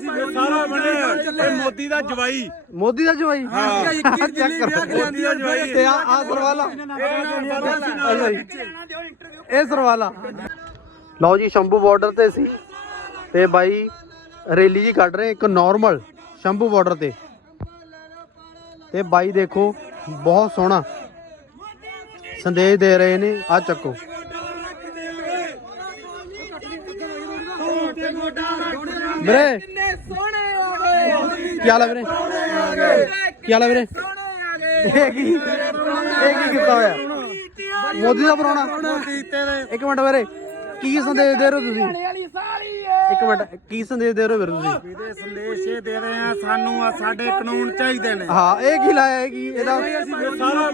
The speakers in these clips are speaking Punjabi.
ਸਾਰਾ ਬਣਿਆ ਇਹ ਮੋਦੀ ਦਾ ਜਵਾਈ। ਮੋਦੀ ਦਾ ਜਵਾਈ? ਹਾਂ। ਚੈੱਕ ਕਰ। ਮੋਦੀ ਦਾ ਜਵਾਈ। ਤੇ ਆ ਆ ਸਰਵਾਲਾ। ਅੱਛਾ ਜੀ। ਇਹ ਸਰਵਾਲਾ ਲਓ ਜੀ ਸ਼ੰਭੂ ਬਾਰਡਰ ਤੇ ਸੀ। ਤੇ ਬਾਈ ਰੈਲੀ ਜੀ ਕੱਢ ਰਹੇ ਇੱਕ ਨਾਰਮਲ ਸ਼ੰਭੂ ਬਾਰਡਰ ਤੇ। ਤੇ ਬਾਈ ਦੇਖੋ ਬਹੁਤ ਸੋਹਣਾ। ਸੰਦੇਸ਼ ਦੇ ਰਹੇ ਨੇ ਆ ਚੱਕੋ। ਵੀਰੇ ਕੀ ਹਾਲ ਹੈ ਵੀਰੇ? ਕੀ ਹਾਲ ਹੈ ਵੀਰੇ? ਇਹ ਕੀ? ਇਹ ਕੀ ਕੀਤਾ ਹੋਇਆ? ਮੋਦੀ ਦਾ ਪਰੋਣਾ। ਇੱਕ ਮਿੰਟ ਵੀਰੇ ਕੀ ਸੰਦੇਸ਼ ਦੇ ਰਹੇ ਹੋ ਤੁਸੀਂ? ਇੱਕ ਮਿੰਟ ਕੀ ਸੰਦੇਸ਼ ਦੇ ਰਹੇ ਹੋ ਵੀਰੇ ਤੁਸੀਂ? ਇਹਦੇ ਸੰਦੇਸ਼ ਇਹ ਦੇ ਰਹੇ ਆ? ਸਾਨੂੰ ਆ ਸਾਡੇ ਕਾਨੂੰਨ ਚਾਹੀਦੇ ਨੇ। ਹਾਂ ਇਹ ਕੀ ਲਾਇਆ ਇਹ ਕੀ? ਇਹਦਾ ਸਾਰਾ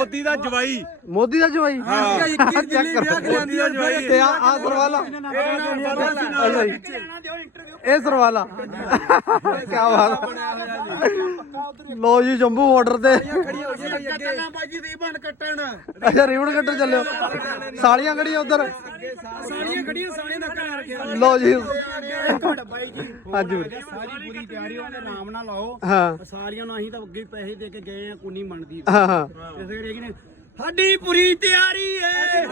ਮੋਦੀ ਦਾ ਜਵਾਈ। ਮੋਦੀ ਦਾ ਜਵਾਈ? ਹਾਂ। ਚੈੱਕ ਕਰ ਮੋਦੀ ਦਾ ਜਵਾਈ। ਤੇ ਆ ਆ ਸਰਵਾਲਾ। ਅੱਛਾ। ਜੀ ਇਹ ਸਰਵਾਲਾ। ਕੀ ਬਾਤ। ਲੋ ਜੀ। ਜੰਬੂ ਬਾਰਡਰ ਤੇ। ਕੱਟਣਾ ਬਾਜੀ ਦੀ ਬਣ ਕੱਟਣ। ਅੱਛਾ ਰਿਵਨ ਕੱਟਰ ਚੱਲਿਓ ਸਾਲੀਆਂ ਖੜੀਆਂ ਉਧਰ। ਸਾਰੀਆਂ ਗੱਡੀਆਂ ਸਾਰੀਆਂ ਨੱਕਾ ਰੱਖਿਆ। ਲੋ ਜੀ। ਬਾਈ ਜੀ। ਹਾਂਜੀ। ਵੀਰੇ। ਸਾਰੀ ਪੂਰੀ ਤਿਆਰੀ ਉਹਨੇ ਆਰਾਮ ਨਾਲ ਲਾਓ। ਹਾਂ। ਸਾਰੀਆਂ ਨੂੰ ਅਸੀਂ ਤਾਂ ਅੱਗੇ ਪੈਸੇ ਦੇ ਕੇ ਗਏ ਆ ਕੁੰਨੀ ਮੰਨਦੀ ਹਾਂ ਹਾਂ। ਇਸ ਕਰਕੇ ਨੇ ਸਾਡੀ ਪੂਰੀ ਤਿਆਰੀ ਏ।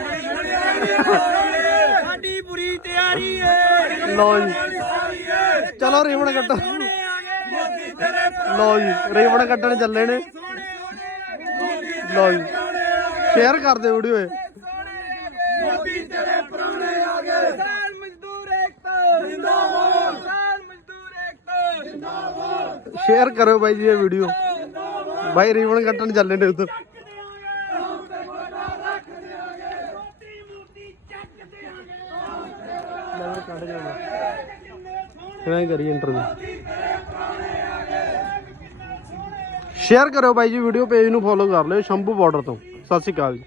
ਸਾਡੀ ਪੂਰੀ ਤਿਆਰੀ ਏ। ਲੋ ਜੀ। ਚਲੋ ਰਿਵਨ ਕੱਟੋ। ਮੋਦੀ ਤੇਰੇ ਲੋ ਜੀ ਰਿਵਨ ਕੱਟਣ ਚੱਲੇ ਨੇ। ਲੋ ਜੀ। ਸ਼ੇਅਰ ਕਰ ਦਿਓ ਵੀਡੀਓ ਇਹ। ਮੋਦੀ ਤੇਰੇ ਪ੍ਰਾਣੇ ਆ ਗਏ। ਸ਼ੇਅਰ ਕਰਿਓ ਬਾਈ ਜੀ ਇਹ ਵੀਡੀਓ ਬਾਈ ਰਿਵਨ ਕੱਟਣ ਚੱਲੇ ਨੇ ਉਧਰ। ਕਿਵੇਂ ਕਰੀ ਇੰਟਰਵਿਊ ਸ਼ੇਅਰ ਕਰਿਓ ਬਾਈ ਜੀ ਵੀਡੀਓ ਪੇਜ ਨੂੰ ਫੋਲੋ ਕਰ ਲਿਓ ਸ਼ੰਭੂ ਬਾਰਡਰ ਤੋਂ। ਸਤਿ ਸ਼੍ਰੀ ਅਕਾਲ ਜੀ।